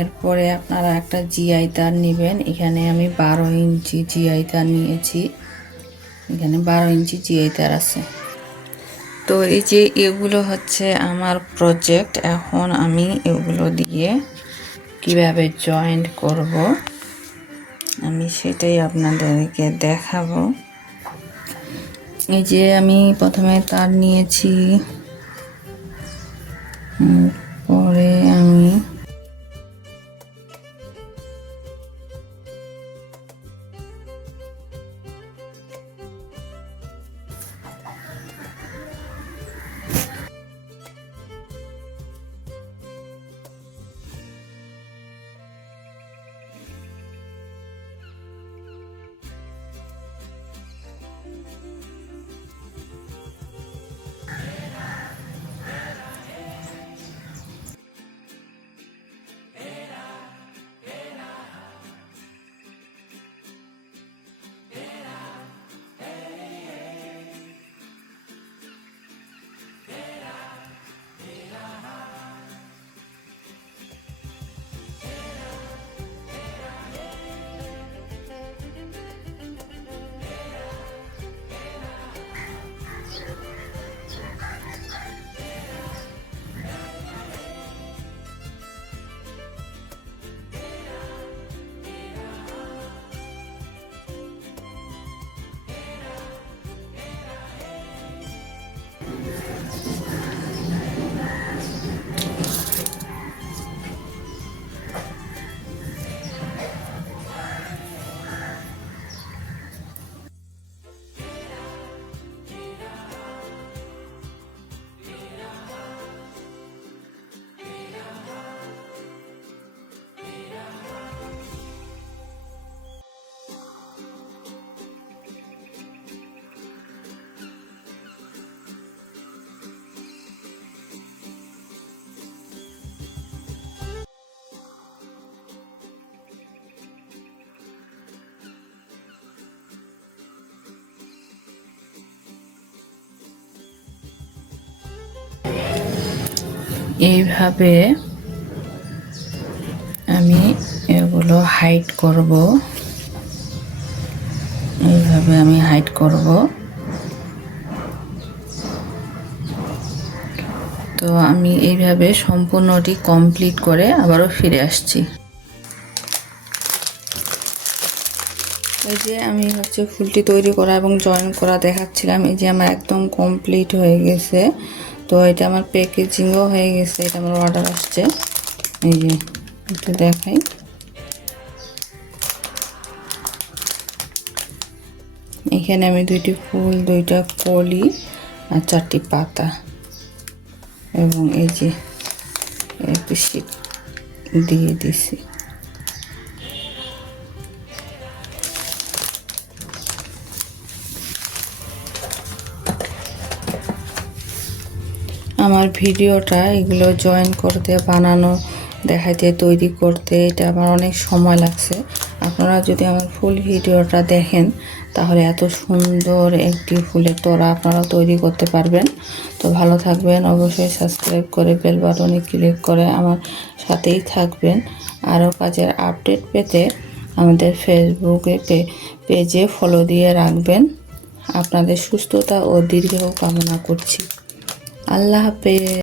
এরপরে আপনারা একটা জিআই তার নেবেন। এখানে আমি 12 ইঞ্চি জিআই তার নিয়েছি। এখানে 12 ইঞ্চি জিআই তার আছে। তো এই যে এগুলো হচ্ছে আমার প্রজেক্ট। এখন আমি এগুলো দিয়ে কিভাবে জয়েন্ট করব আমি সেটাই আপনাদেরকে দেখাবো। এই যে আমি প্রথমে তার নিয়েছি, পরে আমি এইভাবে আমি এগুলো হাইড করব, এইভাবে আমি হাইড করব। তো আমি এইভাবে সম্পূর্ণটি কমপ্লিট করে আবারও ফিরে আসছি। এই যে আমি ফুলটি তৈরি করা এবং জয়েন করা দেখাচ্ছিলাম। এই যে আমার একদম কমপ্লিট হয়ে গেছে। তো এটা আমার প্যাকেজিংও হয়ে গেছে, এটা আমার অর্ডার আসছে। এই যে একটু দেখাই, এখানে আমি 2টি ফুল, 2টা কলি আর 4টি পাতা এবং এই যে একটি শীট দিয়ে দিছি। আমার ভিডিওটা এগুলো জয়েন করতে, বানানো, দেখাইতে, তৈরি করতে এটা আমার অনেক সময় লাগছে। আপনারা যদি আমার ফুল ভিডিওটা দেখেন তাহলে এত সুন্দর একটি ফুলের তোড়া আপনারা তৈরি করতে পারবেন। তো ভালো থাকবেন, অবশ্যই সাবস্ক্রাইব করে বেল বাটনে ক্লিক করে আমার সাথেই থাকবেন। আরও কাজের আপডেট পেতে আমাদের ফেসবুকে পেজে ফলো দিয়ে রাখবেন। আপনাদের সুস্থতা ও দীর্ঘায়ু কামনা করছি। আল্লাহ হাফেজ।